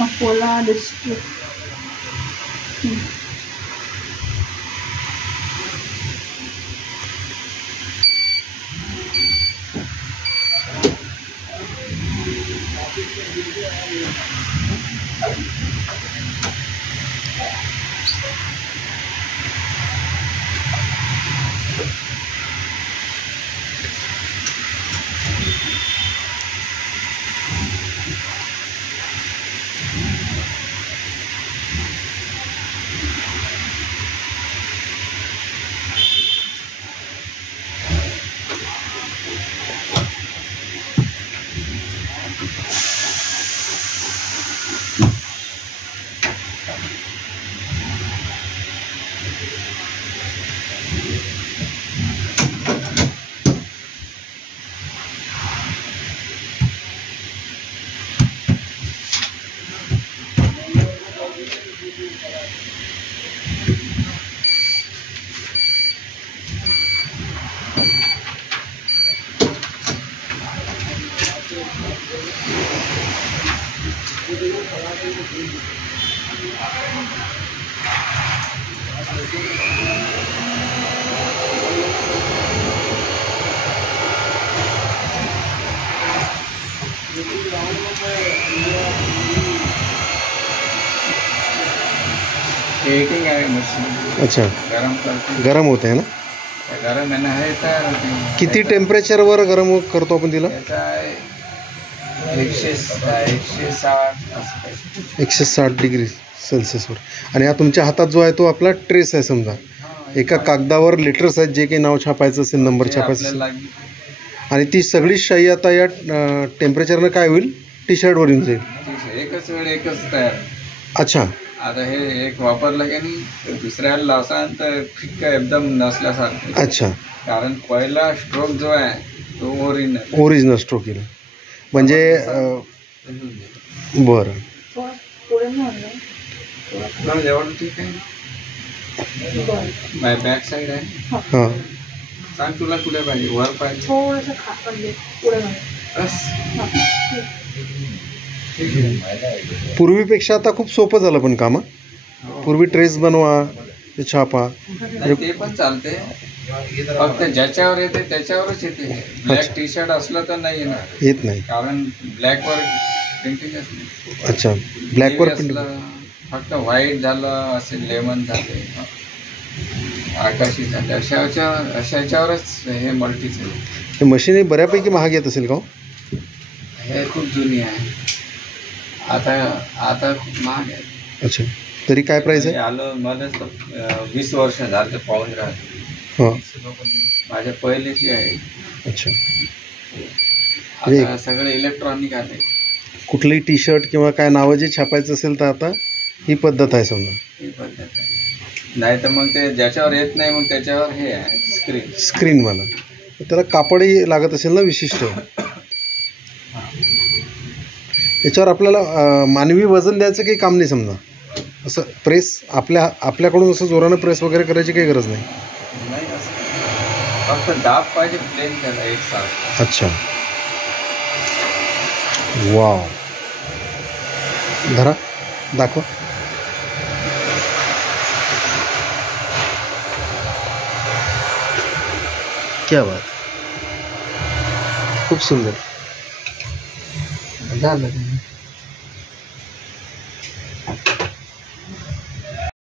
Akola district. Heating है machine. अच्छा, गरम होते हैं ना? गरम है ना, है तर किती टेम्परेचरवर गरम करतो आपण तिला? 160 डिग्री सेल्सिअसवर। आणि हा तुमच्या हातात जो आहे तो आपला ट्रेस आहे समजा, एका कागदावर लेटर्स आहेत जे काही नाव छापायचं असेल, नंबर छापायचं असेल, आणि ती सगळी शाई आता या टेम्परेचरनं काय होईल, टी शर्टवर येऊन जाईल। एकच वेळ एकच तयार। अच्छा, आता हे एक वापरलं की नाही दुसऱ्याला लावसान तर फिक्क एकदम नसल्यासारखं। अच्छा, कारण पहिला स्ट्रोक जो आहे तो ओरिजिनल स्ट्रोक येईल म्हणजे बरं। एवढं ठीक आहे। बाय बॅक साईड आहे। हां, सांग तुला कुठे पाहिजे, वर पाहिजे? थोडंसं खाली पुढे बस पूर्वीपेक्षा आता खूप सोपं झालं पण काम। पूर्वी ट्रेस बनवा, ते छापा, ते पण चालते, फक्त ज्याच्यावर येते त्याच्यावरच येते। ब्लॅक टी शर्ट असलं तर नाही येत नाही, कारण ब्लॅकवर पेंटिंग असते। अच्छा, ब्लॅकवर फक्त व्हाईट झालं असेल, लेमन झाले, आकाशी झाले, अशाच्यावरच हे मल्टीचं। हे मशीन बऱ्यापैकी महाग येत असेल का? हे खूप जुनी आहे, आता खूप महाग आहे। अच्छा, तरी काय प्राइस आहे? आलं मला 20 वर्ष झालं पाहून राहते। हां, माझ्या पहिलेची आहे। अच्छा, आता सगळं इलेक्ट्रॉनिक आले। कुठलंही टी शर्ट किंवा काय नावं जे छापायचं असेल तर आता ही पद्धत आहे समजा। ही पद्धत आहे, नाही तर मग ते ज्याच्यावर येत नाही मग त्याच्यावर हे आहे स्क्रीनवाला। त्याला कापडही लागत असेल ना विशिष्ट? याच्यावर आपल्याला मानवी वजन द्यायचं काही काम नाही समजा, असं प्रेस आपल्याकडून असं जोरानं प्रेस वगैरे करायची काही गरज नाही। फक्त दाब पाहिजे प्लेन त्याला एक साथ। अच्छा, वाव, धरा, दाखवा। क्या बात, खूप सुंदर झालं।